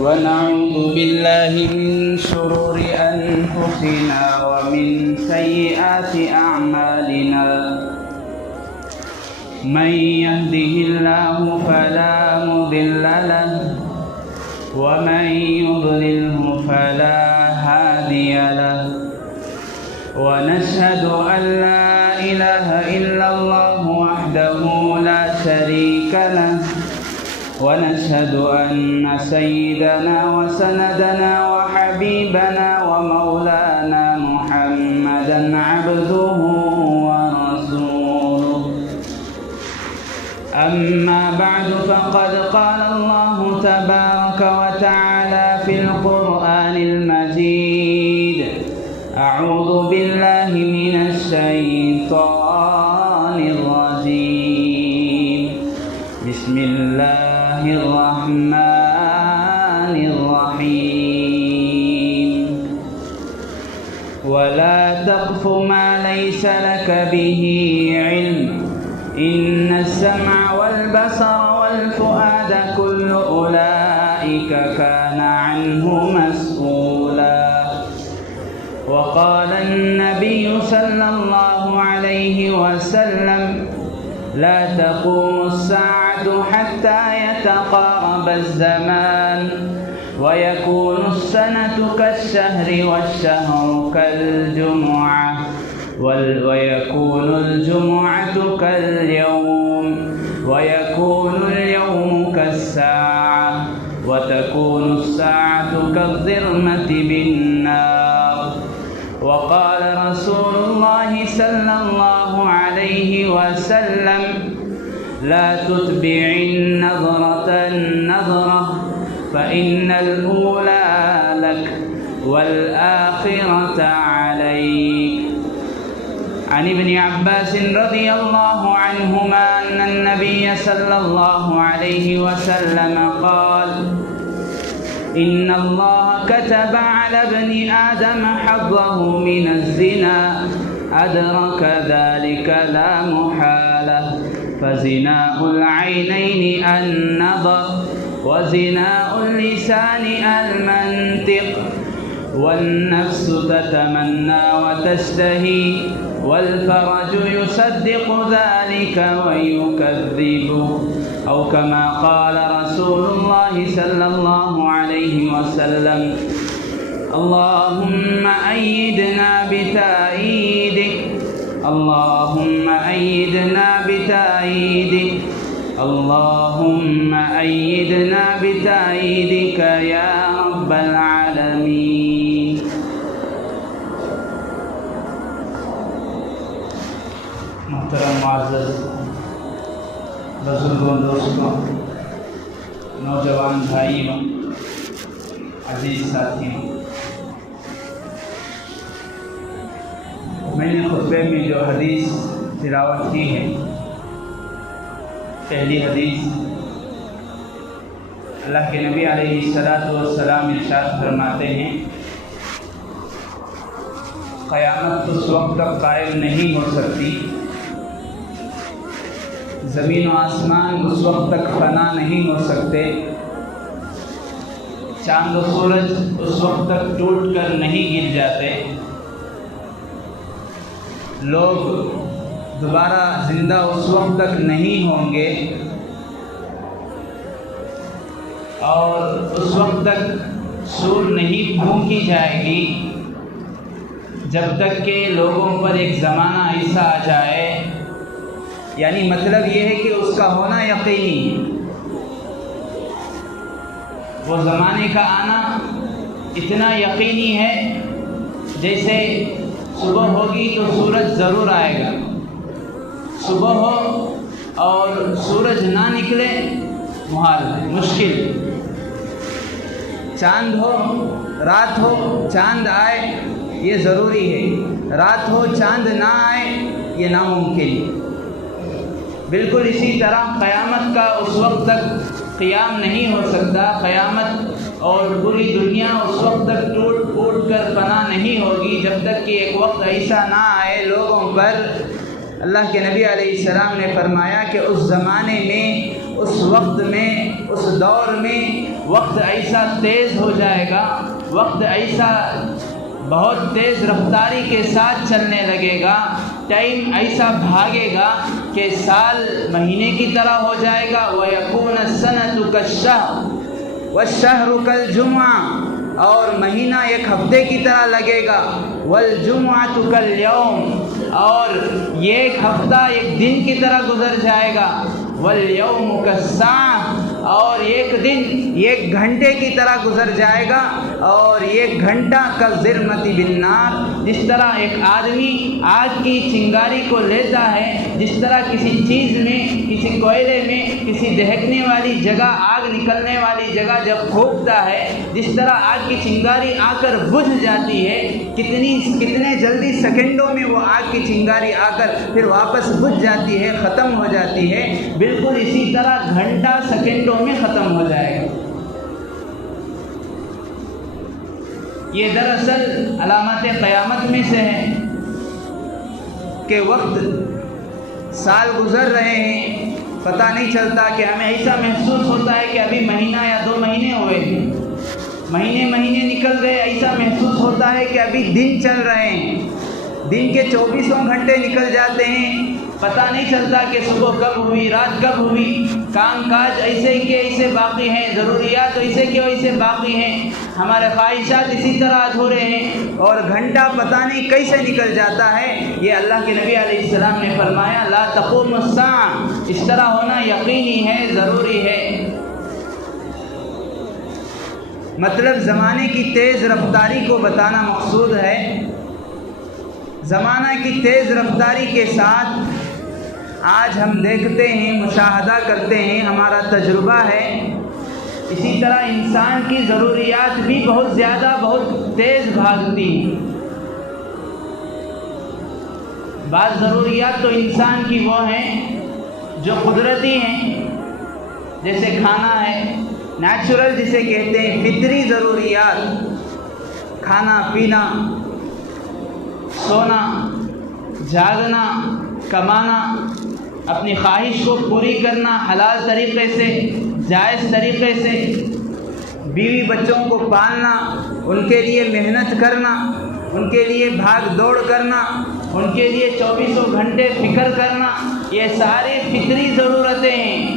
ونعوذ بالله من شرور أنفسنا ومن سيئات أعمالنا من يهده الله فلا مضل له ومن يضلله فلا هادي له ونشهد أن لا إله إلا الله وحده لا شريك له ونشهد أن سيدنا وسندنا وحبيبنا ومولانا محمدا عبده ورسوله أما بعد فقد قال الله تبارك وتعالى في القرآن المجيد أعوذ بالله من الشيطان الرجيم بسم الله الرحمن الرحيم ولا تقف ما ليس لك به علم إن السمع والبصر والفؤاد كل أولئك كان عنه مسؤولا وقال النبي صلى الله عليه وسلم لا تقوم الساعة حتى يتقارب الزمان ويكون السنة كالشهر والشهر كالجمعة ويكون الجمعة كاليوم ويكون اليوم كالساعة وتكون الساعة كالظلمة بالنار وقال رسول الله صلى الله عليه وسلم لا تتبع النظرة النظرة فإن الأولى لك والآخرة عليك عن ابن عباس رضي الله عنهما أن النبي صلى الله عليه وسلم قال إن الله كتب على ابن آدم حظه من الزنا أدرك ذلك لا محالة فزناء العينين النظر وزناء اللسان المنطق والنفس تتمنى وتشتهي والفرج يصدق ذلك ويكذب أو كما قال رسول الله صلى الله عليه وسلم اللهم أيدنا بتأييدك اللهم أيدنا بتأييدك اللهم أيدنا بتأييدك يا رب العالمين محترم معزز بزرگوں دوستوں نوجوان بھائیوں عزیز ساتھیوں میں نے خطبے میں جو حدیث تلاوت کی ہے پہلی حدیث اللہ کے نبی علیہ السلام ارشاد فرماتے ہیں قیامت اس وقت تک قائم نہیں ہو سکتی زمین و آسمان اس وقت تک فنا نہیں ہو سکتے چاند و سورج اس وقت تک ٹوٹ کر نہیں گر جاتے لوگ دوبارہ زندہ اس وقت تک نہیں ہوں گے اور اس وقت تک سور نہیں پھونکی جائے گی جب تک کہ لوگوں پر ایک زمانہ ایسا آ جائے یعنی مطلب یہ ہے کہ اس کا ہونا یقینی ہے وہ زمانے کا آنا اتنا یقینی ہے جیسے صبح ہوگی تو سورج ضرور آئے گا صبح ہو اور سورج نہ نکلے محال مشکل چاند ہو رات ہو چاند آئے یہ ضروری ہے رات ہو چاند نہ آئے یہ ناممکن ہے بالکل اسی طرح قیامت کا اس وقت تک قیام نہیں ہو سکتا قیامت اور پوری دنیا اس وقت تک ٹوٹ پھوٹ کر فنا نہیں ہوگی جب تک کہ ایک وقت ایسا نہ آئے لوگوں پر اللہ کے نبی علیہ السلام نے فرمایا کہ اس زمانے میں اس وقت میں، اس دور میں وقت ایسا تیز ہو جائے گا، وقت ایسا بہت تیز رفتاری کے ساتھ چلنے لگے گا، ٹائم ایسا بھاگے گا کہ سال مہینے کی طرح ہو جائے گا۔ وَيَكُونَ السَّنَةُ كَالشَّهْرِ وَالشَّهْرُ كَالْجُمْعَةِ، اور مہینہ ایک ہفتے کی طرح لگے گا۔ وَالْجُمْعَةُ كَالْيَوْمِ، اور یہ ایک ہفتہ ایک دن کی طرح گزر جائے گا۔ وَالْيَوْمُ كَالسَّاعَةِ، اور ایک دن ایک گھنٹے کی طرح گزر جائے گا، اور ایک گھنٹہ كَالظِّلْمَةِ بِالنَّارِ، جس طرح ایک آدمی آگ کی چنگاری کو لیتا ہے، جس طرح کسی چیز میں، کسی کوئلے میں، کسی دہکنے والی جگہ، آگ نکلنے والی جگہ جب پھونکتا ہے، جس طرح آگ کی چنگاری آ کر بجھ جاتی ہے، کتنے جلدی سیکنڈوں میں وہ آگ کی چنگاری آ کر پھر واپس بجھ جاتی ہے، ختم ہو جاتی ہے، بالکل اسی طرح گھنٹہ سیکنڈوں میں ختم ہو جائے گا۔ یہ دراصل علامات قیامت میں سے ہے کہ وقت سال گزر رہے ہیں، پتہ نہیں چلتا، کہ ہمیں ایسا محسوس ہوتا ہے کہ ابھی مہینہ یا 2 مہینے ہوئے ہیں، مہینے نکل گئے، ایسا محسوس ہوتا ہے کہ ابھی دن چل رہے ہیں، دن کے 24 گھنٹے نکل جاتے ہیں، پتہ نہیں چلتا کہ صبح کب ہوئی، رات کب ہوئی، کام کاج ایسے کے ایسے باقی ہیں، ضروریات ایسے کے ویسے باقی ہیں، ہمارے خواہشات اسی طرح ادھورے ہیں، اور گھنٹہ پتہ نہیں کیسے نکل جاتا ہے۔ یہ اللہ کے نبی علیہ السلام نے فرمایا لا تقوم الساعة، اس طرح ہونا یقینی ہے، ضروری ہے۔ مطلب زمانے کی تیز رفتاری کو بتانا مقصود ہے۔ زمانہ کی تیز رفتاری کے ساتھ آج ہم دیکھتے ہیں، مشاہدہ کرتے ہیں، ہمارا تجربہ ہے، اسی طرح انسان کی ضروریات بھی بہت زیادہ، بہت تیز بھاگتی ہیں۔ بعض ضروریات تو انسان کی وہ ہیں جو قدرتی ہیں، جیسے کھانا ہے، نیچرل جسے کہتے ہیں، فطری ضروریات، کھانا پینا، سونا، جاگنا، کمانا، اپنی خواہش کو پوری کرنا حلال طریقے سے، جائز طریقے سے، بیوی بچوں کو پالنا، ان کے لیے محنت کرنا، ان کے لیے بھاگ دوڑ کرنا، ان کے لیے 24 گھنٹے فکر کرنا، یہ ساری فطری ضرورتیں ہیں۔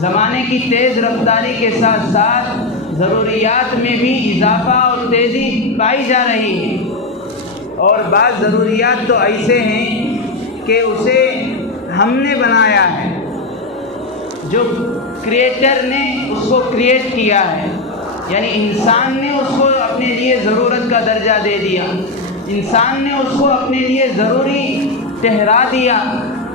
زمانے کی تیز رفتاری کے ساتھ ساتھ ضروریات میں بھی اضافہ اور تیزی پائی جا رہی ہے، اور بعض ضروریات تو ایسے ہیں کہ اسے ہم نے بنایا ہے، جو کریٹر نے اس کو کریٹ کیا ہے، یعنی انسان نے اس کو اپنے لیے ضرورت کا درجہ دے دیا، انسان نے اس کو اپنے لیے ضروری ٹھہرا دیا۔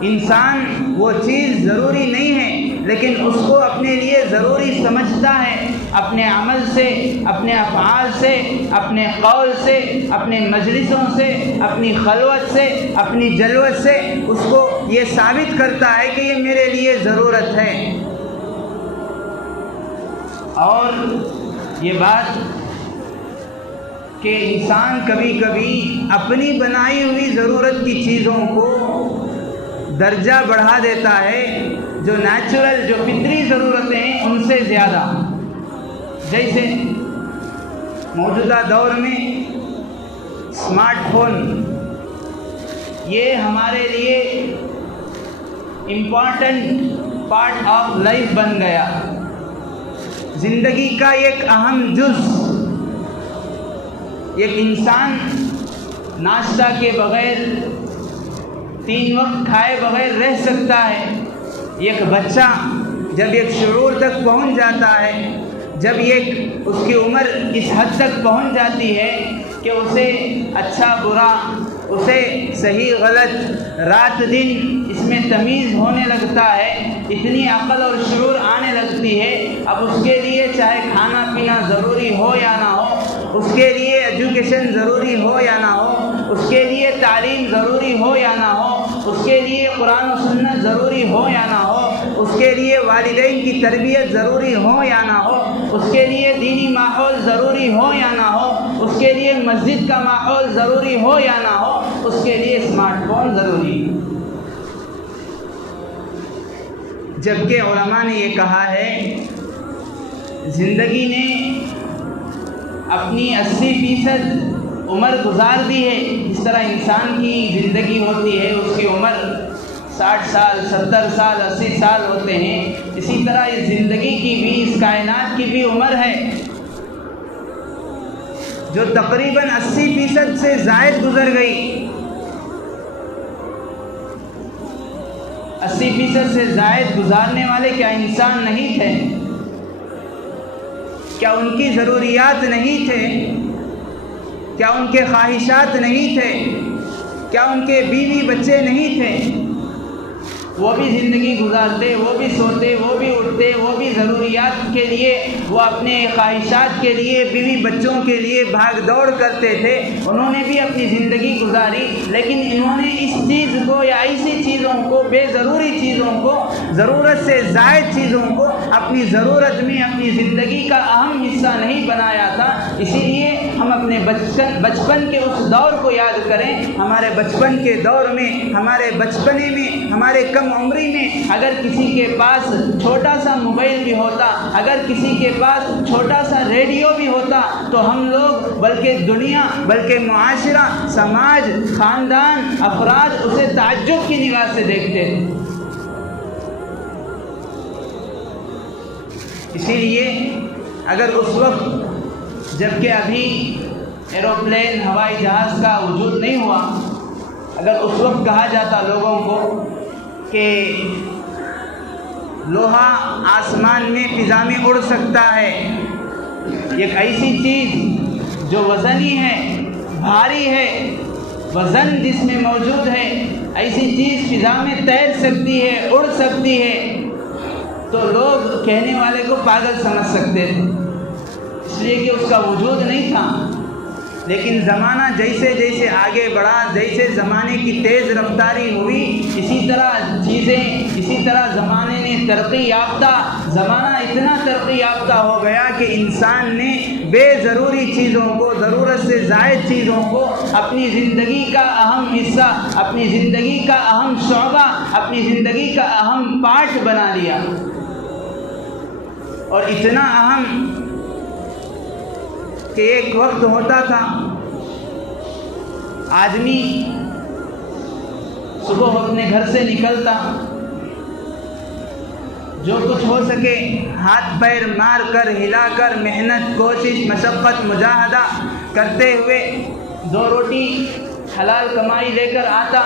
انسان وہ چیز ضروری نہیں ہے لیکن اس کو اپنے لیے ضروری سمجھتا ہے، اپنے عمل سے، اپنے افعال سے، اپنے قول سے، اپنے مجلسوں سے، اپنی خلوت سے، اپنی جلوت سے اس کو یہ ثابت کرتا ہے کہ یہ میرے لیے ضرورت ہے۔ اور یہ بات کہ انسان کبھی کبھی اپنی بنائی ہوئی ضرورت کی چیزوں کو درجہ بڑھا دیتا ہے، جو نیچرل، جو فطری ضرورتیں ہیں ان سے زیادہ۔ جیسے موجودہ دور میں اسمارٹ فون، یہ ہمارے لیے امپورٹنٹ پارٹ آف لائف بن گیا، زندگی کا ایک اہم جز۔ ایک انسان ناشتہ کے بغیر، 3 وقت کھائے بغیر رہ سکتا ہے۔ ایک بچہ جب ایک شعور تک پہنچ جاتا ہے، جب اس کی عمر اس حد تک پہنچ جاتی ہے کہ اسے اچھا برا، اسے صحیح غلط، رات دن اس میں تمیز ہونے لگتا ہے، اتنی عقل اور شعور آنے لگتی ہے، اب اس کے لیے چاہے کھانا پینا ضروری ہو یا نہ ہو، اس کے لیے ایجوکیشن ضروری ہو یا نہ ہو، اس کے لیے تعلیم ضروری ہو یا نہ ہو، اس کے لیے قرآن و سنت ضروری ہو یا نہ ہو، اس کے لیے والدین کی تربیت ضروری ہو یا نہ ہو، اس کے لیے دینی ماحول ضروری ہو یا نہ ہو، اس کے لیے مسجد کا ماحول ضروری ہو یا نہ ہو، اس کے لیے اسمارٹ فون ضروری ہے۔ جبکہ علماء نے یہ کہا ہے زندگی نے اپنی 80% عمر گزار دی ہے. جس طرح انسان کی زندگی ہوتی ہے اس کی عمر 60 سال 70 سال 80 سال ہوتے ہیں، اسی طرح اس زندگی کی بھی اس کائنات کی بھی عمر ہے جو تقریباً 80% سے زائد گزر گئی. 80% سے زائد گزارنے والے کیا انسان نہیں تھے؟ کیا ان کی ضروریات نہیں تھے؟ کیا ان کے خواہشات نہیں تھے؟ کیا ان کے بیوی بچے نہیں تھے؟ وہ بھی زندگی گزارتے، وہ بھی سوتے، وہ بھی اٹھتے، وہ بھی ضروریات کے لیے، وہ اپنے خواہشات کے لیے، بیوی بچوں کے لیے بھاگ دوڑ کرتے تھے. انہوں نے بھی اپنی زندگی گزاری، لیکن انہوں نے اس چیز کو یا ایسی چیزوں کو، بے ضروری چیزوں کو، ضرورت سے زائد چیزوں کو اپنی ضرورت میں اپنی زندگی کا اہم حصہ نہیں بنایا تھا. اسی لیے ہم اپنے بچپن کے اس دور کو یاد کریں. ہمارے بچپن کے دور میں، ہمارے بچپنے میں، ہمارے کم عمری میں اگر کسی کے پاس چھوٹا سا موبائل بھی ہوتا، اگر کسی کے پاس چھوٹا سا ریڈیو بھی ہوتا، تو ہم لوگ بلکہ دنیا، بلکہ معاشرہ، سماج، خاندان، افراد اسے تعجب کی نگاہ سے دیکھتے تھے. اسی لیے اگر اس وقت، جبکہ ابھی ایروپلین، ہوائی جہاز کا وجود نہیں ہوا، اگر اس وقت کہا جاتا لوگوں کو کہ لوہا آسمان میں فضا میں اڑ سکتا ہے، ایک ایسی چیز جو وزنی ہے، بھاری ہے، وزن جس میں موجود ہے، ایسی چیز فضا میں تیر سکتی ہے، اڑ سکتی ہے، تو لوگ کہنے والے کو پاگل سمجھ سکتے تھے، اس لیے کہ اس کا وجود نہیں تھا. لیکن زمانہ جیسے جیسے آگے بڑھا، جیسے زمانے کی تیز رفتاری ہوئی، اسی طرح زمانے نے ترقی یافتہ، زمانہ اتنا ترقی یافتہ ہو گیا کہ انسان نے بے ضروری چیزوں کو، ضرورت سے زائد چیزوں کو اپنی زندگی کا اہم حصہ، اپنی زندگی کا اہم شعبہ، اپنی زندگی کا اہم پارٹ بنا لیا. اور اتنا اہم کہ ایک وقت ہوتا تھا آدمی صبح اپنے گھر سے نکلتا، جو کچھ ہو سکے ہاتھ پیر مار کر، ہلا کر، محنت، کوشش، مشقت، مجاہدہ کرتے ہوئے 2 روٹی حلال کمائی لے کر آتا،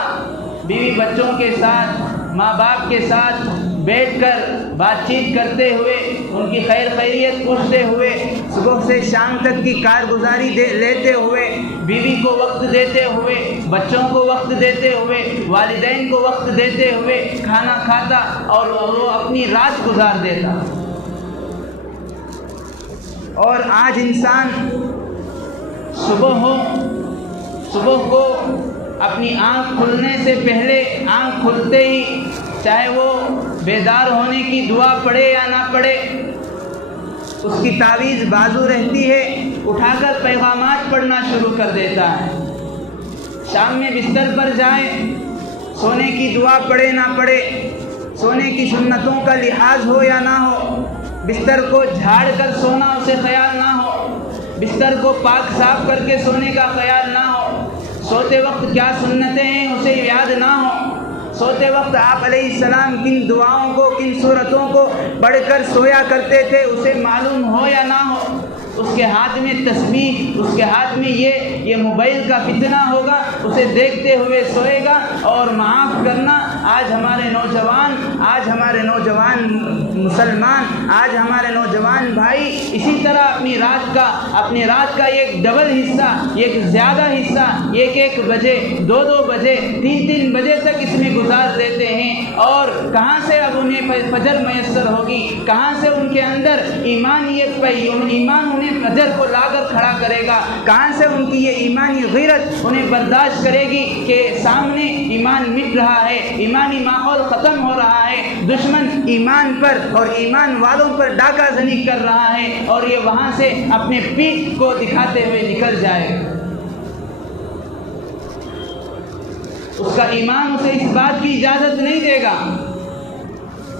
بیوی بچوں کے ساتھ، ماں باپ کے ساتھ بیٹھ کر بات چیت کرتے ہوئے، ان کی خیر خیریت پوچھتے ہوئے، صبح سے شام تک کی کارگزاری لیتے ہوئے، بیوی کو وقت دیتے ہوئے، بچوں کو وقت دیتے ہوئے، والدین کو وقت دیتے ہوئے کھانا کھاتا اور وہ اپنی رات گزار دیتا. اور آج انسان صبح کو اپنی آنکھ کھلنے سے پہلے، آنکھ کھلتے ہی، چاہے وہ بیدار ہونے کی دعا پڑھے یا نہ پڑھے، اس کی تعویذ بازو رہتی ہے، اٹھا کر پیغامات پڑھنا شروع کر دیتا ہے. شام میں بستر پر جائے، سونے کی دعا پڑھے نہ پڑھے، سونے کی سنتوں کا لحاظ ہو یا نہ ہو، بستر کو جھاڑ کر سونا اسے خیال نہ ہو، بستر کو پاک صاف کر کے سونے کا خیال نہ ہو، سوتے وقت کیا سنتیں ہیں اسے یاد نہ ہو، سوتے وقت آپ علیہ السلام کن دعاؤں کو، کن سورتوں کو پڑھ کر سویا کرتے تھے اسے معلوم ہو یا نہ ہو، اس کے ہاتھ میں تسبیح، اس کے ہاتھ میں یہ موبائل کا فتنہ ہوگا، اسے دیکھتے ہوئے سوئے گا. اور معاف کرنا، آج ہمارے نوجوان مسلمان، آج ہمارے نوجوان بھائی اسی طرح اپنی رات کا ایک ڈبل حصہ، ایک زیادہ حصہ، 1 بجے، 2 بجے، 3 بجے تک اس میں گزار دیتے ہیں. اور کہاں سے اب انہیں فجر میسر ہوگی، کہاں سے ان کے اندر ایمان انہیں فجر کو لا کر کھڑا کرے گا، کہاں سے ان کی یہ ایمانی غیرت انہیں برداشت کرے گی کہ سامنے ایمان مٹ رہا ہے، ایمانی ماحول ختم ہو رہا ہے، دشمن ایمان پر اور ایمان والوں پر ڈاکہ زنی کر رہا ہے، اور یہ وہاں سے اپنے پیٹھ کو دکھاتے ہوئے نکل جائے گا. اس کا ایمان اسے اس بات کی اجازت نہیں دے گا.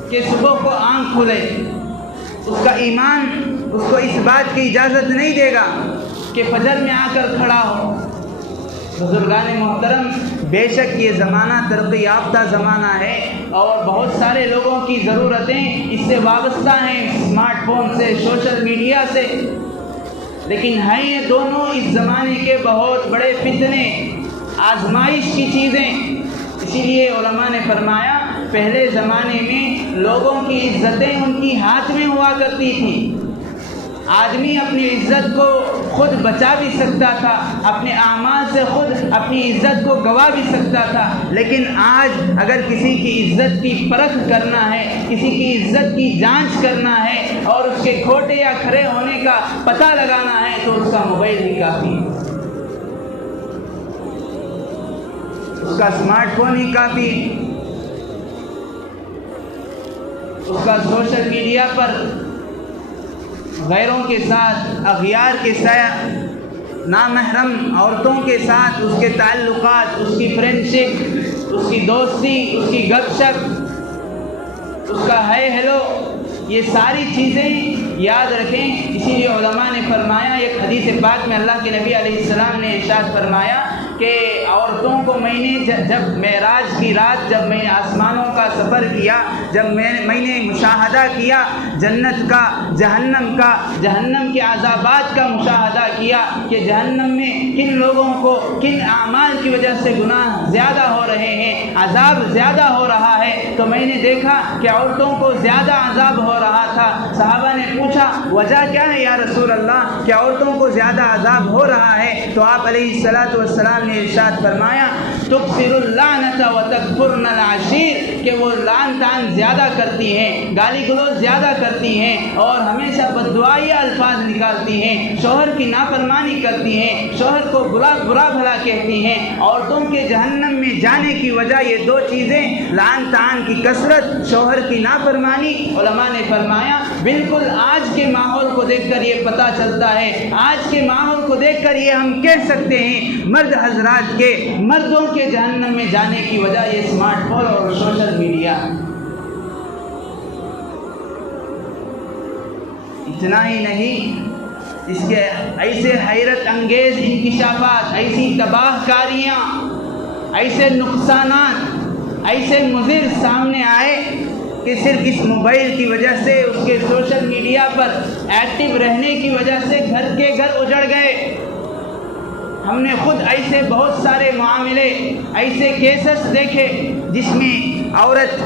کہ صبح کو آنکھ کھلے، اس کا ایمان اس کو اس بات کی اجازت نہیں دے گا کہ فجر میں آ کر کھڑا ہو۔ بزرگان محترم، بے شک یہ زمانہ ترقی یافتہ زمانہ ہے اور بہت سارے لوگوں کی ضرورتیں اس سے وابستہ ہیں، اسمارٹ فون سے، سوشل میڈیا سے، لیکن ہیں یہ دونوں اس زمانے کے بہت بڑے فتنے، آزمائش کی چیزیں۔ اسی لیے علماء نے فرمایا پہلے زمانے میں لوگوں کی عزتیں ان کی ہاتھ میں ہوا کرتی تھیں، آدمی اپنی عزت کو خود بچا بھی سکتا تھا، اپنے اعمال سے خود اپنی عزت کو گوا بھی سکتا تھا، لیکن آج اگر کسی کی عزت کی پرکھ کرنا ہے، کسی کی عزت کی جانچ کرنا ہے اور اس کے کھوٹے یا کھرے ہونے کا پتہ لگانا ہے تو اس کا موبائل ہی کافی ہے، اس کا اسمارٹ فون ہی کافی ہے، اس کا سوشل میڈیا پر غیروں کے ساتھ، اغیار کے ساتھ، نامحرم عورتوں کے ساتھ اس کے تعلقات، اس کی فرینڈشپ، اس کی دوستی، اس کی گپ شپ، اس کا ہائے ہیلو، یہ ساری چیزیں یاد رکھیں۔ اسی لیے علماء نے فرمایا، ایک حدیث پاک میں اللہ کے نبی علیہ السلام نے ارشاد فرمایا کہ عورتوں کو میں نے جب معراج کی رات جب میں نے آسمانوں کا سفر کیا، جب میں نے مشاہدہ کیا جنت کا، جہنم کا، جہنم کے عذابات کا مشاہدہ کیا کہ جہنم میں کن لوگوں کو کن اعمال کی وجہ سے گناہ زیادہ ہو رہے ہیں، عذاب زیادہ ہو رہا ہے، تو میں نے دیکھا کہ عورتوں کو زیادہ عذاب ہو رہا تھا۔ صحابہ نے پوچھا وجہ کیا ہے یا رسول اللہ کہ عورتوں کو زیادہ عذاب ہو رہا ہے؟ تو آپ علیہ الصلوۃ والسلام نے ارشاد فرمایا تکثر اللعنۃ وتکفرن العشیر، کہ وہ لعن طعن زیادہ کرتی ہیں، گالی گلوچ زیادہ کرتی ہیں اور ہمیشہ بددعائیہ الفاظ نکالتی ہیں، شوہر کی نافرمانی کرتی ہیں، شوہر کو برا بھلا کہتی ہیں۔ عورتوں کے جہنم میں جانے کی وجہ یہ دو چیزیں، لعن طعن کی کثرت، شوہر کی نافرمانی۔ علماء نے فرمایا بالکل آج کے ماحول کو دیکھ کر یہ پتہ چلتا ہے، آج کے ماحول کو دیکھ کر یہ ہم کہہ سکتے ہیں مرد حضرات کے، مردوں کے جہنم میں جانے کی وجہ یہ اسمارٹ فون اور سوشل میڈیا۔ اتنا ہی نہیں، اس کے ایسے حیرت انگیز انکشافات، ایسی تباہ کاریاں، ایسے نقصانات، ایسے مضر سامنے آئے کہ صرف اس موبائل کی وجہ سے، اس کے سوشل میڈیا پر ایکٹیو رہنے کی وجہ سے گھر کے گھر اجڑ گئے۔ ہم نے خود ایسے بہت سارے معاملے، ایسے کیسز دیکھے جس میں عورت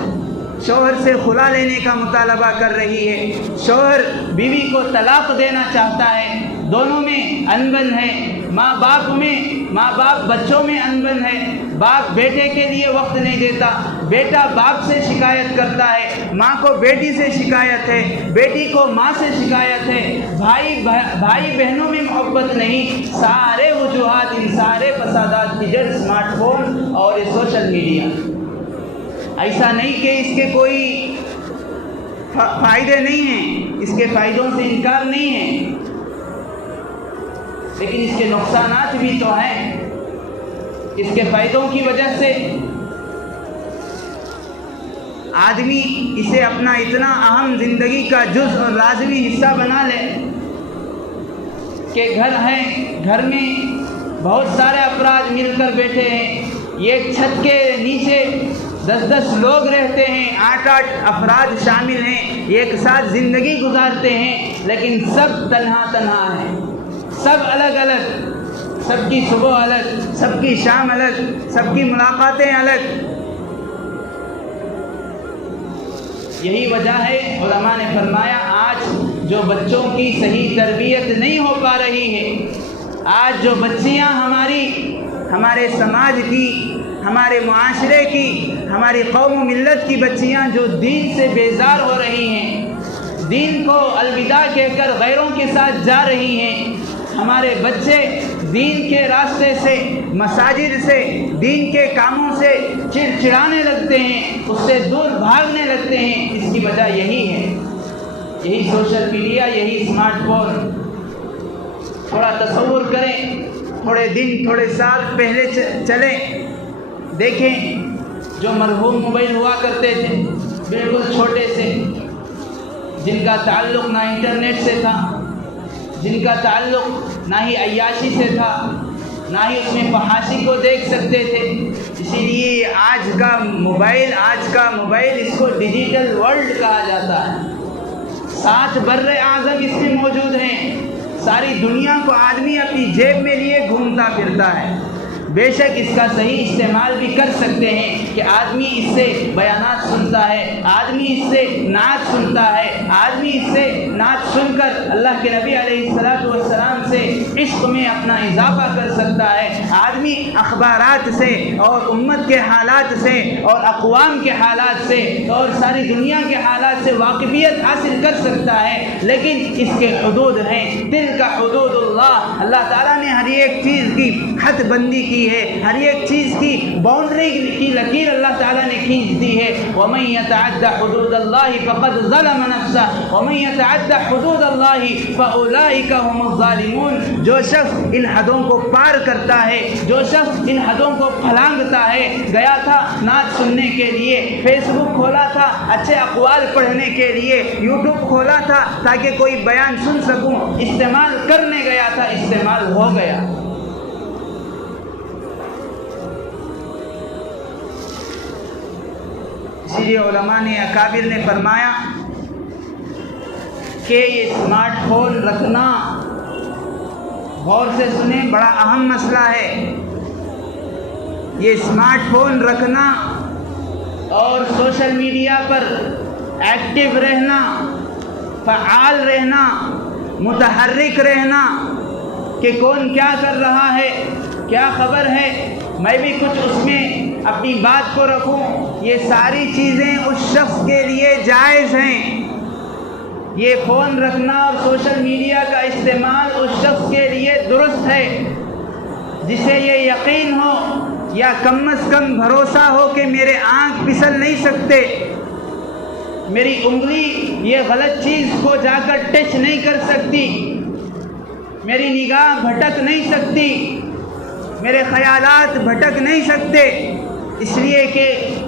شوہر سے خلا لینے کا مطالبہ کر رہی ہے، شوہر بیوی کو طلاق دینا چاہتا ہے، دونوں میں انبن ہے، ماں باپ بچوں میں انبن ہے، باپ بیٹے کے لیے وقت نہیں دیتا، بیٹا باپ سے شکایت کرتا ہے، ماں کو بیٹی سے شکایت ہے، بیٹی کو ماں سے شکایت ہے، بھائی بہنوں میں محبت نہیں۔ سارے وجوہات، ان سارے فسادات کی جڑ اسمارٹ فون اور یہ سوشل میڈیا۔ ایسا نہیں کہ اس کے کوئی فائدے نہیں ہیں، اس کے فائدوں سے انکار نہیں ہے، لیکن اس کے نقصانات بھی تو ہیں۔ اس کے فائدوں کی وجہ سے آدمی اسے اپنا اتنا اہم زندگی کا جز اور لازمی حصہ بنا لے کہ گھر ہے، گھر میں بہت سارے افراد مل کر بیٹھے ہیں، ایک چھت کے نیچے 10 لوگ رہتے ہیں، 8 افراد شامل ہیں، ایک ساتھ زندگی گزارتے ہیں، لیکن سب تنہا ہیں، سب الگ الگ، سب کی صبح الگ، سب کی شام الگ، سب کی ملاقاتیں الگ۔ یہی وجہ ہے، علماء نے فرمایا آج جو بچوں کی صحیح تربیت نہیں ہو پا رہی ہے، آج جو بچیاں ہمارے سماج کی، ہمارے معاشرے کی، ہماری قوم و ملت کی بچیاں جو دین سے بیزار ہو رہی ہیں، دین کو الوداع کہہ کر غیروں کے ساتھ جا رہی ہیں، ہمارے بچے دین کے راستے سے، مساجد سے، دین کے کاموں سے چڑچڑانے لگتے ہیں، اس سے دور بھاگنے لگتے ہیں۔ اس کی وجہ یہی ہے، یہی سوشل میڈیا، یہی اسمارٹ فون۔ تھوڑا تصور کریں، تھوڑے دن، تھوڑے سال پہلے چلیں، دیکھیں جو مرحوم موبائل ہوا کرتے تھے، بالکل چھوٹے سے، جن کا تعلق نہ انٹرنیٹ سے تھا، جن کا تعلق نہ ہی عیاشی سے تھا، نہ ہی اس میں فحاشی کو دیکھ سکتے تھے. اسی لیے آج کا موبائل اس کو ڈیجیٹل ورلڈ کہا جاتا ہے. 7 بر اعظم اس میں موجود ہیں. ساری دنیا کو آدمی اپنی جیب میں لیے گھومتا پھرتا ہے. بے شک اس کا صحیح استعمال بھی کر سکتے ہیں کہ آدمی اس سے بیانات سنتا ہے، آدمی اس سے نعت سنتا ہے، آدمی اس سے نعت سن کر اللہ کے نبی علیہ السلام سے عشق میں اپنا اضافہ کر سکتا ہے، آدمی اخبارات سے اور امت کے حالات سے اور اقوام کے حالات سے اور ساری دنیا کے حالات سے واقفیت حاصل کر سکتا ہے. لیکن اس کے حدود ہیں. دل کا حدود اللہ تعالیٰ نے ہر ایک چیز کی حد بندی کی ہے، ہر ایک چیز کی باؤنڈری کی لکیر اللہ تعالیٰ نے کھینچ دی ہے. وَمَن يَتَعَدَّ حُدُودَ اللَّهِ فَقَدْ ظَلَمَ نَفْسَهُ وَمَن يَتَعَدَّ حُدُودَ اللَّهِ فَأُولَٰئِكَ هُمُ الظَّالِمُونَ. جو شخص ان حدوں کو پار کرتا ہے، جو شخص ان حدوں کو پھلانگتا ہے. گیا تھا نعت سننے کے لیے، فیس بک کھولا تھا اچھے اقوال پڑھنے کے لیے، یوٹیوب کھولا تھا تاکہ کوئی بیان سن سکوں، استعمال کرنے گیا تھا، استعمال ہو گیا. اسی لیے علماء نے اکابر نے فرمایا کہ یہ اسمارٹ فون رکھنا، غور سے سنیں، بڑا اہم مسئلہ ہے. یہ اسمارٹ فون رکھنا اور سوشل میڈیا پر ایکٹیو رہنا، فعال رہنا، متحرک رہنا کہ کون کیا کر رہا ہے، کیا خبر ہے، میں بھی کچھ اس میں اپنی بات کو رکھوں، یہ ساری چیزیں اس شخص کے لیے جائز ہیں. یہ فون رکھنا اور سوشل میڈیا کا استعمال اس شخص کے لیے درست ہے جسے یہ یقین ہو یا کم از کم بھروسہ ہو کہ میرے آنکھ پھسل نہیں سکتے، میری انگلی یہ غلط چیز کو جا کر ٹچ نہیں کر سکتی، میری نگاہ بھٹک نہیں سکتی، میرے خیالات بھٹک نہیں سکتے. اس لیے کہ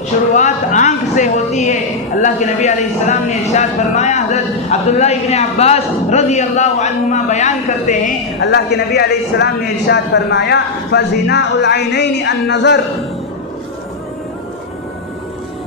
شروعات آنکھ سے ہوتی ہے. اللہ کے نبی علیہ السلام نے ارشاد فرمایا، حضرت عبداللہ ابن عباس رضی اللہ عنہما بیان کرتے ہیں، اللہ کے نبی علیہ السلام نے ارشاد فرمایا فَزِنَاءُ الْعَيْنَيْنِ النَّظَرُ.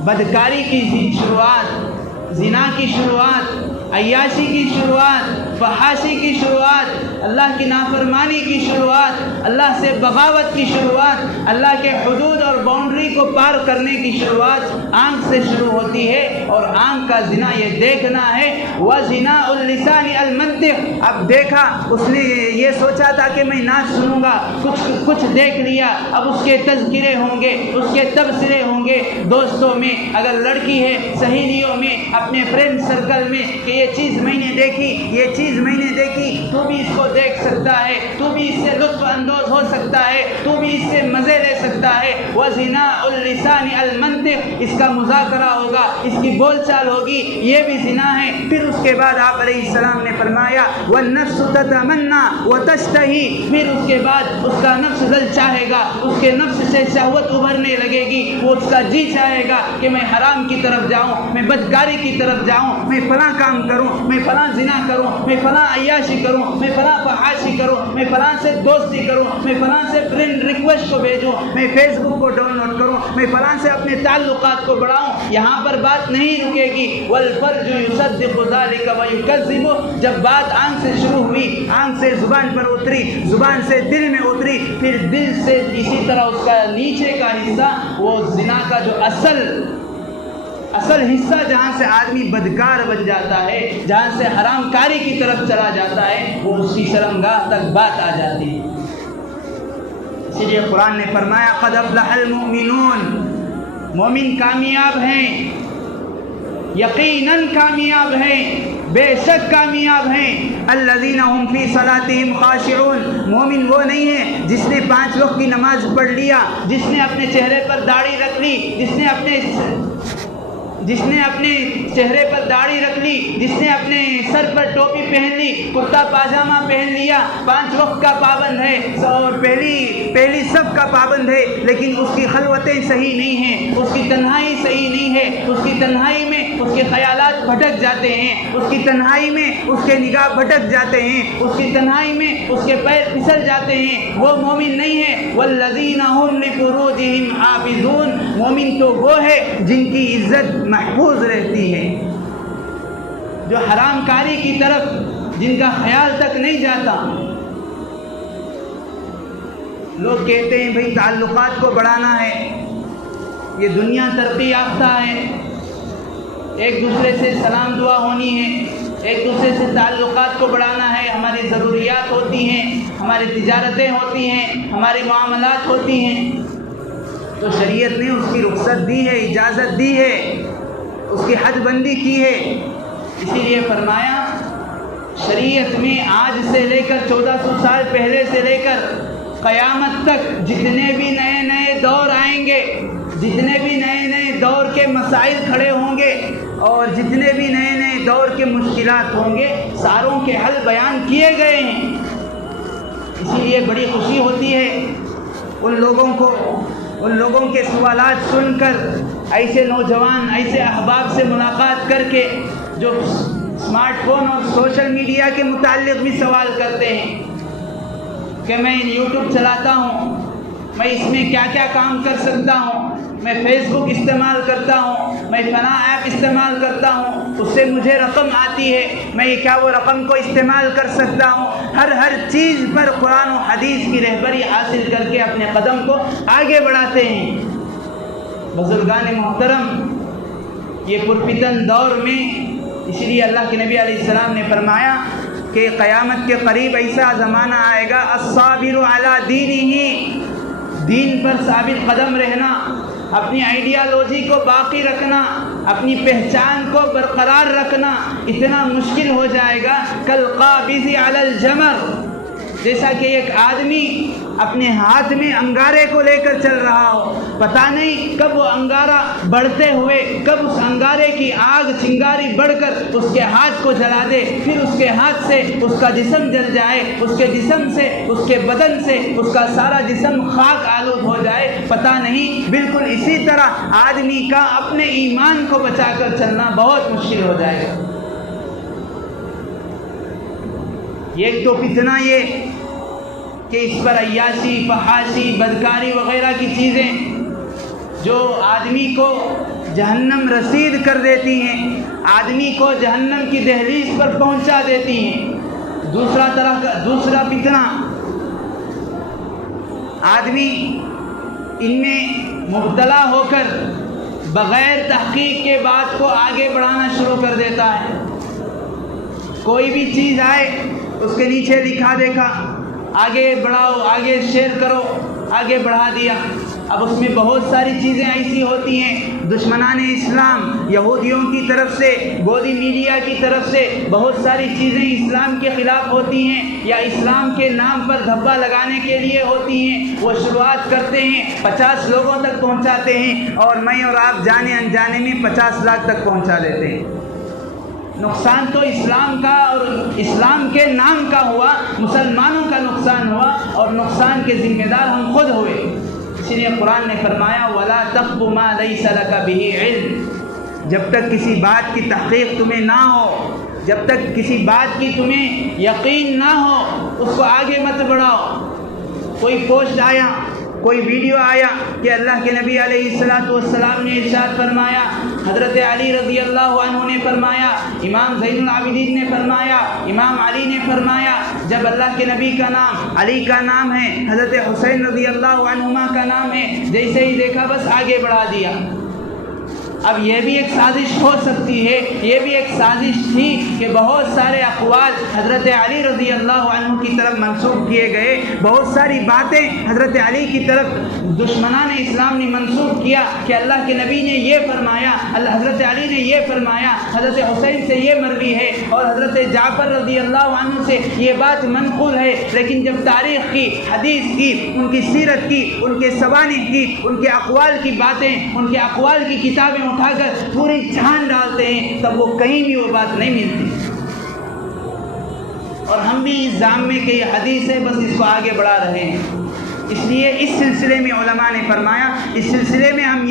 بدکاری کی شروعات، زنا کی شروعات، عیاشی کی شروعات، فحاشی کی شروعات، اللہ کی نافرمانی کی شروعات، اللہ سے بغاوت کی شروعات، اللہ کے حدود اور باؤنڈری کو پار کرنے کی شروعات آنکھ سے شروع ہوتی ہے. اور آنکھ کا زنا یہ دیکھنا ہے. وَزِنَاءُ اللِّسَانِ الْمَنطِقِ. اب دیکھا، اس نے یہ سوچا تھا کہ میں نعت سنوں گا، کچھ دیکھ لیا، اب اس کے تذکرے ہوں گے، اس کے تبصرے ہوں گے دوستوں میں، اگر لڑکی ہے سہیلیوں میں، اپنے فرینڈ سرکل میں کہ یہ چیز میں نے دیکھی، یہ چیز میں نے دیکھی، تو بھی اس کو دیکھ سکتا ہے، تو بھی اس سے لطف اندوز ہو سکتا ہے، تو بھی اس سے مزے لے سکتا ہے. وَزِنَاءُ اللِّسَانِ الْمَنطِقِ. اس کا مذاکرہ ہوگا، اس کی بول چال ہوگی، یہ بھی زنا ہے. پھر اس کے بعد آپ علیہ السلام نے فرمایا وَالنَّفْسُ تَتَمَنَّى وَتَشْتَهِي. پھر اس کے بعد اس کا نفس دل چاہے گا، اس کے نفس سے شہوت ابھرنے لگے گی، وہ اس کا جی چاہے گا کہ میں حرام کی طرف جاؤں، میں بدکاری کی طرف جاؤں، میں فلاں کام کروں، میں فلاں زنا کروں، میں فلاں عیاشی کروں، میں فلاں فحاشی کروں، میں فلاں سے دوستی کروں، میں فلاں سے فرینڈ ریکویسٹ کو بھیجوں، میں فیس بک کو ڈاؤن لوڈ کروں، میں فلاں سے اپنے تعلقات کو بڑھاؤں. یہاں پر بات نہیں رکے گی. وَالْفَرْجُ يُصَدِّقُ ذَلِكَ وَيُكَذِّبُ. جب بات آنکھ سے شروع ہوئی، آنکھ سے زبان پر اتری، زبان سے دل میں اتری، پھر دل سے اسی طرح اس کا نیچے کا حصہ، وہ زنا کا جو اصل حصہ جہاں سے آدمی بدکار بن جاتا ہے، جہاں سے حرام کاری کی طرف چلا جاتا ہے، وہ اس کی شرمگاہ تک بات آ جاتی ہے. اسی لیے قرآن نے فرمایا قد افلح المؤمنون. مومن کامیاب ہیں، یقیناً کامیاب ہیں، بے شک کامیاب ہیں. الذین هم فی صلاتهم خاشعون. مومن وہ نہیں ہے جس نے 5 وقت کی نماز پڑھ لیا، جس نے اپنے چہرے پر داڑھی رکھ لی، جس نے اپنے جس نے اپنے چہرے پر داڑھی رکھ لی، جس نے اپنے سر پر ٹوپی پہن لی، کرتا پاجامہ پہن لیا، 5 وقت کا پابند ہے اور پہلی صف کا پابند ہے، لیکن اس کی خلوتیں صحیح نہیں ہیں، اس کی تنہائی صحیح نہیں ہے، اس کی تنہائی میں اس کے خیالات بھٹک جاتے ہیں، اس کی تنہائی میں اس کے نگاہ بھٹک جاتے ہیں، اس کی تنہائی میں اس کے پیر پھسل جاتے ہیں، وہ مومن نہیں ہے۔ والذین هم لفروجهم حافظون، مومن تو وہ ہے جن کی عزت محفوظ رہتی ہے، جو حرام کاری کی طرف جن کا خیال تک نہیں جاتا۔ لوگ کہتے ہیں بھئی تعلقات کو بڑھانا ہے، یہ دنیا ترقی یافتہ ہے، ایک دوسرے سے سلام دعا ہونی ہے، ایک دوسرے سے تعلقات کو بڑھانا ہے، ہماری ضروریات ہوتی ہیں، ہماری تجارتیں ہوتی ہیں، ہماری معاملات ہوتی ہیں، تو شریعت نے اس کی رخصت دی ہے، اجازت دی ہے، اس کی حد بندی کی ہے۔ اسی لیے فرمایا شریعت میں آج سے لے کر 1400 سال پہلے سے لے کر قیامت تک جتنے بھی نئے نئے دور آئیں گے، جتنے بھی نئے نئے دور کے مسائل کھڑے ہوں گے اور جتنے بھی نئے نئے دور کے مشکلات ہوں گے، ساروں کے حل بیان کیے گئے ہیں۔ اسی لیے بڑی خوشی ہوتی ہے ان لوگوں کے سوالات سن کر، ایسے نوجوان ایسے احباب سے ملاقات کر کے جو اسمارٹ فون اور سوشل میڈیا کے متعلق بھی سوال کرتے ہیں کہ میں یوٹیوب چلاتا ہوں، میں اس میں کیا کیا کام کر سکتا ہوں، میں فیس بک استعمال کرتا ہوں، میں فلاں ایپ استعمال کرتا ہوں، اس سے مجھے رقم آتی ہے، میں کیا وہ رقم کو استعمال کر سکتا ہوں۔ ہر چیز پر قرآن و حدیث کی رہبری حاصل کر کے اپنے قدم کو آگے بڑھاتے ہیں۔ بزرگان محترم، یہ پرفتن دور میں اس لیے اللہ کے نبی علیہ السلام نے فرمایا کہ قیامت کے قریب ایسا زمانہ آئے گا، الصابر علی دینہ، دین پر ثابت قدم رہنا، اپنی آئیڈیالوجی کو باقی رکھنا، اپنی پہچان کو برقرار رکھنا اتنا مشکل ہو جائے گا کالقابض علی الجمر، جیسا کہ ایک آدمی اپنے ہاتھ میں انگارے کو لے کر چل رہا ہو، پتہ نہیں کب وہ انگارہ بڑھتے ہوئے، کب اس انگارے کی آگ چنگاری بڑھ کر اس کے ہاتھ کو جلا دے، پھر اس کے ہاتھ سے اس کا جسم جل جائے، اس کے جسم سے، اس کے بدن سے اس کا سارا جسم خاک آلود ہو جائے، پتہ نہیں۔ بالکل اسی طرح آدمی کا اپنے ایمان کو بچا کر چلنا بہت مشکل ہو جائے گا۔ ایک تو فتنہ یہ کہ اس پر عیاشی، فحاشی، بدکاری وغیرہ کی چیزیں جو آدمی کو جہنم رسید کر دیتی ہیں، آدمی کو جہنم کی دہلیز پر پہنچا دیتی ہیں۔ دوسرا فتنہ، آدمی ان میں مبتلا ہو کر بغیر تحقیق کے بات کو آگے بڑھانا شروع کر دیتا ہے۔ کوئی بھی چیز آئے اس کے نیچے لکھا دیکھا، آگے بڑھاؤ، آگے شیئر کرو، آگے بڑھا دیا۔ اب اس میں بہت ساری چیزیں ایسی ہوتی ہیں، دشمنان اسلام یہودیوں کی طرف سے، گودی میڈیا کی طرف سے بہت ساری چیزیں اسلام کے خلاف ہوتی ہیں یا اسلام کے نام پر دھبا لگانے کے لیے ہوتی ہیں۔ وہ شروعات کرتے ہیں، 50 لوگوں تک پہنچاتے ہیں اور میں اور آپ جانے انجانے میں 50 لاکھ تک پہنچا دیتے ہیں۔ نقصان تو اسلام کا اور اسلام کے نام کا ہوا، مسلمانوں کا نقصان ہوا اور نقصان کے ذمہ دار ہم خود ہوئے۔ اسی لیے قرآن نے فرمایا وَلَا تَقْفُ مَا لَيْسَ لَكَ بِهِ عِلْمٌ، جب تک کسی بات کی تحقیق تمہیں نہ ہو، جب تک کسی بات کی تمہیں یقین نہ ہو، اس کو آگے مت بڑھاؤ۔ کوئی پوسٹ آیا، کوئی ویڈیو آیا کہ اللہ کے نبی علیہ السلام نے ارشاد فرمایا، حضرت علی رضی اللہ عنہ نے فرمایا، امام زین العابدین نے فرمایا، امام علی نے فرمایا۔ جب اللہ کے نبی کا نام علی کا نام ہے، حضرت حسین رضی اللہ عنہما کا نام ہے، جیسے ہی دیکھا بس آگے بڑھا دیا۔ اب یہ بھی ایک سازش ہو سکتی ہے، یہ بھی ایک سازش تھی کہ بہت سارے اقوال حضرت علی رضی اللہ عنہ کی طرف منسوب کیے گئے، بہت ساری باتیں حضرت علی کی طرف دشمنان اسلام نے منسوب کیا کہ اللہ کے نبی نے یہ فرمایا، حضرت علی نے یہ فرمایا، حضرت حسین سے یہ مروی ہے اور حضرت جعفر رضی اللہ عنہ سے یہ بات منقول ہے۔ لیکن جب تاریخ کی، حدیث کی، ان کی سیرت کی، ان کے سوانح کی، ان کے اقوال کی باتیں، ان کے اقوال کی کتابیں اٹھا کر پوری جان ڈالتے ہیں تب وہ کہیں بھی وہ بات نہیں ملتی. اور ہم بھی اس ضامن کے یہ حدیث ہے بس اس کو آگے بڑھا رہے ہیں. اس لیے اس سلسلے میں علماء نے فرمایا اس سلسلے میں ہم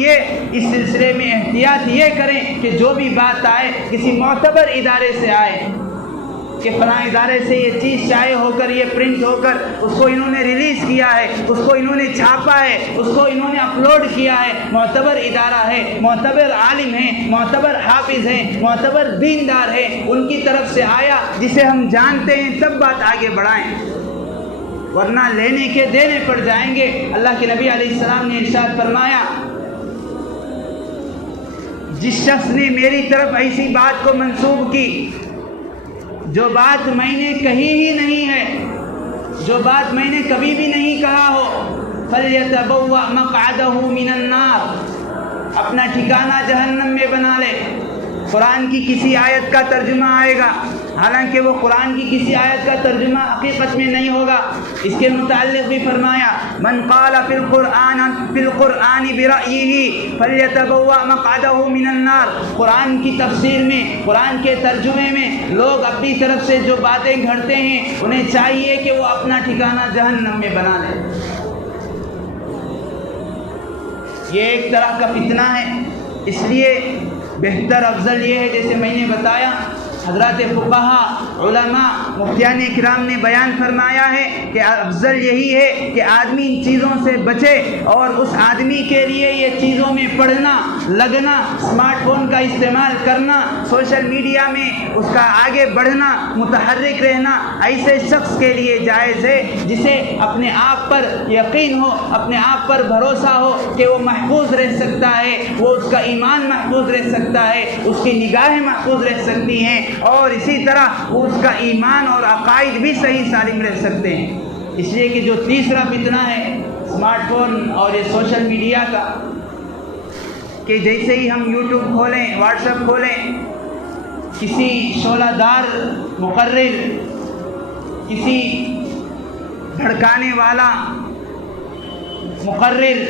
اس سلسلے میں احتیاط یہ کریں کہ جو بھی بات آئے کسی معتبر ادارے سے آئے کہ فلاں ادارے سے یہ چیز شائع ہو کر یہ پرنٹ ہو کر اس کو انہوں نے ریلیز کیا ہے, اس کو انہوں نے چھاپا ہے, اس کو انہوں نے اپلوڈ کیا ہے, معتبر ادارہ ہے, معتبر عالم ہے, معتبر حافظ ہے, معتبر دیندار ہے, ان کی طرف سے آیا جسے ہم جانتے ہیں تب بات آگے بڑھائیں, ورنہ لینے کے دینے پڑ جائیں گے. اللہ کے نبی علیہ السلام نے ارشاد فرمایا جس شخص نے میری طرف ایسی بات کو منسوب کی جو بات میں نے کہی ہی نہیں ہے, جو بات میں نے کبھی بھی نہیں کہا ہو, فَلْيَتَبَوَّأْ مَقْعَدَهُ مِنَ النَّارِ, اپنا ٹھکانہ جہنم میں بنا لے. قرآن کی کسی آیت کا ترجمہ آئے گا, حالانکہ وہ قرآن کی کسی آیت کا ترجمہ حقیقت میں نہیں ہوگا. اس کے متعلق بھی فرمایا من قال فی القرآن برأیہ فلیتبوأ مقعدہ من النار. قرآن کی تفسیر میں, قرآن کے ترجمے میں لوگ اپنی طرف سے جو باتیں گھڑتے ہیں انہیں چاہیے کہ وہ اپنا ٹھکانہ جہنم میں بنا لیں. یہ ایک طرح کا فتنہ ہے. اس لیے بہتر افضل یہ ہے جیسے میں نے بتایا حضرات فقہا علماء مفتیان کرام نے بیان فرمایا ہے کہ افضل یہی ہے کہ آدمی ان چیزوں سے بچے, اور اس آدمی کے لیے یہ چیزوں میں پڑھنا لگنا, اسمارٹ فون کا استعمال کرنا, سوشل میڈیا میں اس کا آگے بڑھنا, متحرک رہنا ایسے شخص کے لیے جائز ہے جسے اپنے آپ پر یقین ہو, اپنے آپ پر بھروسہ ہو کہ وہ محفوظ رہ سکتا ہے, وہ اس کا ایمان محفوظ رہ سکتا ہے, اس کی نگاہیں محفوظ رہ سکتی ہیں, اور اسی طرح اس کا ایمان اور عقائد بھی صحیح سالم رہ سکتے ہیں. اس لیے کہ جو تیسرا فتنہ ہے اسمارٹ فون اور یہ سوشل میڈیا کا, کہ جیسے ہی ہم یوٹیوب کھولیں, واٹس ایپ کھولیں, کسی شعلہ دار مقرر, کسی بھڑکانے والا مقرر,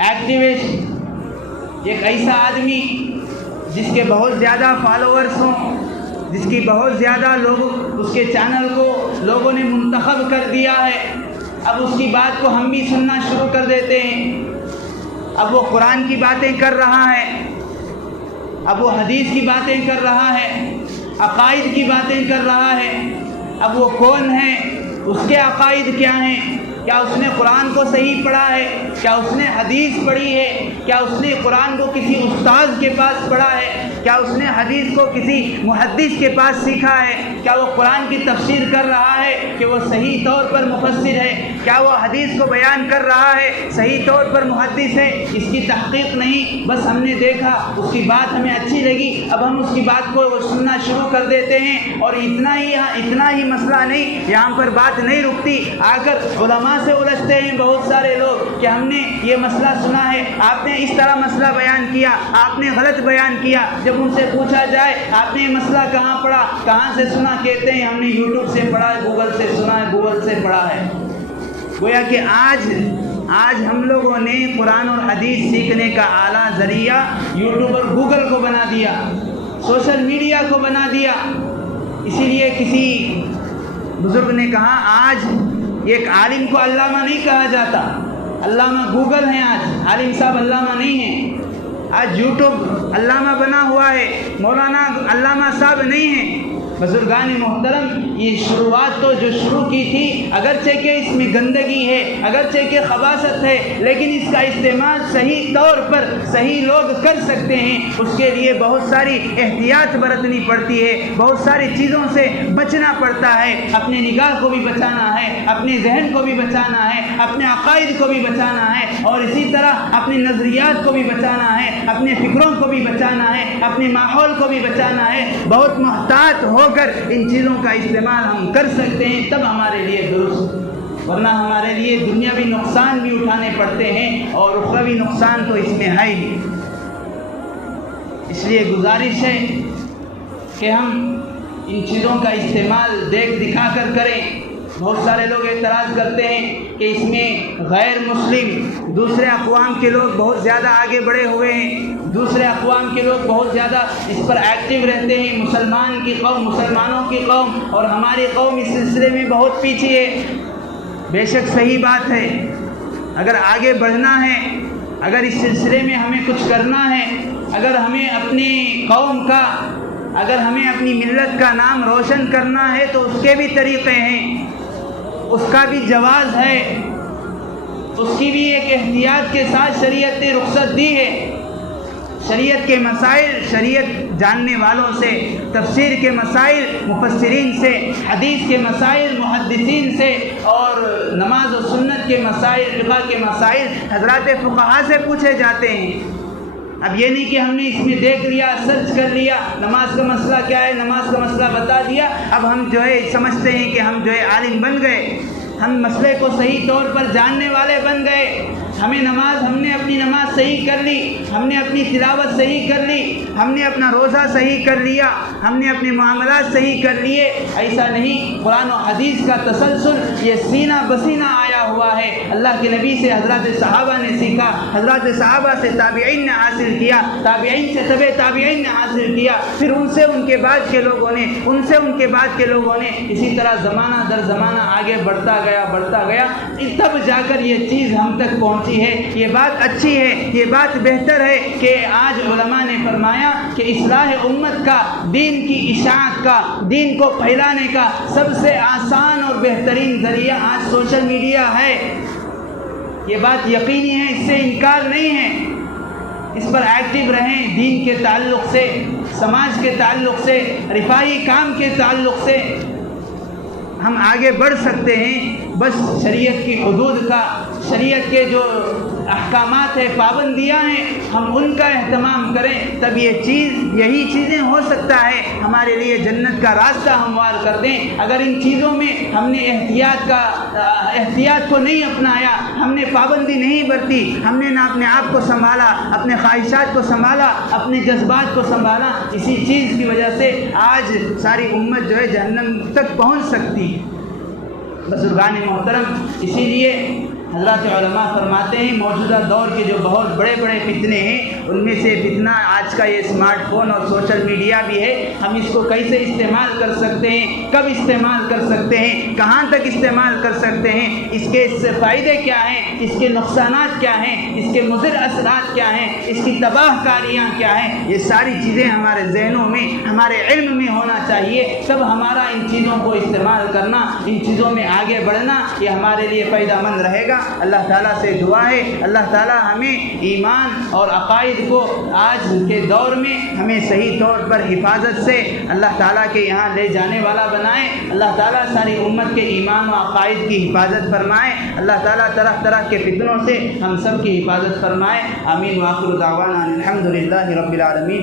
ایکٹیوسٹ, ایک ایسا آدمی جس کے بہت زیادہ فالوورز ہوں, جس کی بہت زیادہ لوگ اس کے چینل کو لوگوں نے منتخب کر دیا ہے, اب اس کی بات کو ہم بھی سننا شروع کر دیتے ہیں. اب وہ قرآن کی باتیں کر رہا ہے, اب وہ حدیث کی باتیں کر رہا ہے, عقائد کی باتیں کر رہا ہے. اب وہ کون ہے, اس کے عقائد کیا ہیں, کیا اس نے قرآن کو صحیح پڑھا ہے, کیا اس نے حدیث پڑھی ہے, کیا اس نے قرآن کو کسی استاذ کے پاس پڑھا ہے, کیا اس نے حدیث کو کسی محدث کے پاس سیکھا ہے, کیا وہ قرآن کی تفسیر کر رہا ہے کہ وہ صحیح طور پر مفسر ہے, کیا وہ حدیث کو بیان کر رہا ہے صحیح طور پر محدث ہے. اس کی تحقیق نہیں, بس ہم نے دیکھا اس کی بات ہمیں اچھی لگی, اب ہم اس کی بات کو سننا شروع کر دیتے ہیں. اور اتنا ہی مسئلہ نہیں, یہاں پر بات نہیں رکتی, آ کر علماء سے الجھتے ہیں بہت سارے لوگ کہ ہم نے یہ مسئلہ سنا ہے, آپ نے اس طرح مسئلہ بیان کیا, آپ نے غلط بیان کیا. جب ان سے پوچھا جائے آپ نے یہ مسئلہ کہاں پڑھا, کہاں سے سنا, کہتے ہیں ہم نے یوٹیوب سے پڑھا ہے, گوگل سے سنا ہے, گوگل سے پڑھا ہے. گویا کہ آج ہم لوگوں نے قرآن اور حدیث سیکھنے کا اعلیٰ ذریعہ یوٹیوب اور گوگل کو بنا دیا, سوشل میڈیا کو بنا دیا. اسی لیے کسی بزرگ نے کہا آج ایک عالم کو علامہ نہیں کہا جاتا, علامہ گوگل ہیں, آج عالم صاحب علامہ نہیں ہیں. آج یوٹیوب علامہ بنا ہوا ہے, مولانا علامہ صاحب نہیں ہیں. بزرگان محترم یہ شروعات تو جو شروع کی تھی, اگرچہ کہ اس میں گندگی ہے, اگرچہ کہ خباثت ہے, لیکن اس کا استعمال صحیح طور پر صحیح لوگ کر سکتے ہیں. اس کے لیے بہت ساری احتیاط برتنی پڑتی ہے, بہت ساری چیزوں سے بچنا پڑتا ہے. اپنے نگاہ کو بھی بچانا ہے, اپنے ذہن کو بھی بچانا ہے, اپنے عقائد کو بھی بچانا ہے, اور اسی طرح اپنے نظریات کو بھی بچانا ہے, اپنے فکروں کو بھی بچانا ہے, اپنے ماحول کو بھی بچانا ہے. بہت محتاط ہو کر ان چیزوں کا استعمال ہم کر سکتے ہیں, تب ہمارے لیے درست, ورنہ ہمارے لیے دنیاوی نقصان بھی اٹھانے پڑتے ہیں اور اخروی نقصان تو اس میں ہے ہی. اس لیے گزارش ہے کہ ہم ان چیزوں کا استعمال دیکھ دکھا کر کریں, بہت سارے لوگ اعتراض کرتے ہیں کہ اس میں غیر مسلم دوسرے اقوام کے لوگ بہت زیادہ آگے بڑھے ہوئے ہیں، دوسرے اقوام کے لوگ بہت زیادہ اس پر ایکٹیو رہتے ہیں، مسلمانوں کی قوم اور ہماری قوم اس سلسلے میں بہت پیچھے ہے۔ بے شک صحیح بات ہے، اگر آگے بڑھنا ہے، اگر اس سلسلے میں ہمیں کچھ کرنا ہے، اگر ہمیں اپنی قوم کا، اگر ہمیں اپنی ملت کا نام روشن کرنا ہے تو اس کے بھی طریقے ہیں، اس کا بھی جواز ہے، اس کی بھی ایک احتیاط کے ساتھ شریعت نے رخصت دی ہے۔ شریعت کے مسائل شریعت جاننے والوں سے، تفسیر کے مسائل مفسرین سے، حدیث کے مسائل محدثین سے، اور نماز و سنت کے مسائل، فقہ کے مسائل حضرات فقہا سے پوچھے جاتے ہیں۔ اب یہ نہیں کہ ہم نے اس میں دیکھ لیا، سرچ کر لیا، نماز کا مسئلہ کیا ہے، نماز کا مسئلہ بتا دیا، اب ہم سمجھتے ہیں کہ ہم عالم بن گئے، ہم مسئلے کو صحیح طور پر جاننے والے بن گئے، ہم نے اپنی نماز صحیح کر لی، ہم نے اپنی تلاوت صحیح کر لی، ہم نے اپنا روزہ صحیح کر لیا، ہم نے اپنے معاملات صحیح کر لیے۔ ایسا نہیں، قرآن و حدیث کا تسلسل یہ سینہ بسینہ آیا ہوا ہے، اللہ کے نبی سے حضرات صحابہ نے سیکھا، حضرات صحابہ سے تابعین نے حاصل کیا، تابعین سے تبع تابعین نے حاصل کیا، پھر ان سے ان کے بعد کے لوگوں نے، اسی طرح زمانہ در زمانہ آگے بڑھتا گیا، تب جا کر یہ چیز ہم تک پہنچی ہے۔ یہ بات اچھی ہے، یہ بات بہتر ہے کہ آج علماء نے فرمایا کہ اصلاح امت کا، دین کی اشاعت کا، دین کو پھیلانے کا سب سے آسان اور بہترین ذریعہ آج سوشل میڈیا ہے۔ یہ بات یقینی ہے، اس سے انکار نہیں ہے۔ اس پر ایکٹیو رہیں، دین کے تعلق سے، سماج کے تعلق سے، رفاہی کام کے تعلق سے ہم آگے بڑھ سکتے ہیں۔ بس شریعت کی حدود کا، شریعت کے جو احکامات ہیں، پابندیاں ہیں، ہم ان کا اہتمام کریں، تب یہی چیزیں ہو سکتا ہے ہمارے لیے جنت کا راستہ ہموار کر دیں۔ اگر ان چیزوں میں ہم نے احتیاط کو نہیں اپنایا، ہم نے پابندی نہیں برتی، ہم نے نہ اپنے آپ کو سنبھالا، اپنے خواہشات کو سنبھالا، اپنے جذبات کو سنبھالا، اسی چیز کی وجہ سے آج ساری امت جہنم تک پہنچ سکتی ہے۔ بزرگان محترم، اسی لیے حضرات علماء فرماتے ہیں موجودہ دور کے جو بہت بڑے فتنے ہیں، ان میں سے فتنہ آج کا یہ اسمارٹ فون اور سوشل میڈیا بھی ہے۔ ہم اس کو کیسے استعمال کر سکتے ہیں، کب استعمال کر سکتے ہیں، کہاں تک استعمال کر سکتے ہیں، اس کے فائدے کیا ہیں، اس کے نقصانات کیا ہیں، اس کے مضر اثرات کیا ہیں، اس کی تباہ کاریاں کیا ہیں، یہ ساری چیزیں ہمارے ذہنوں میں، ہمارے علم میں ہونا چاہیے۔ تب ہمارا ان چیزوں کو استعمال کرنا، ان چیزوں میں آگے بڑھنا، یہ ہمارے لیے فائدہ مند رہے گا۔ اللہ تعالیٰ سے دعا ہے اللہ تعالیٰ ہمیں ایمان اور عقائد کو آج کے دور میں ہمیں صحیح طور پر حفاظت سے اللہ تعالیٰ کے یہاں لے جانے والا بنائے۔ اللہ تعالیٰ ساری امت کے ایمان و عقائد کی حفاظت فرمائے۔ اللہ تعالیٰ طرح طرح کے فتنوں سے ہم سب کی حفاظت فرمائے۔ آمین۔ وآخر دعوانا الحمد للہ رب العالمین۔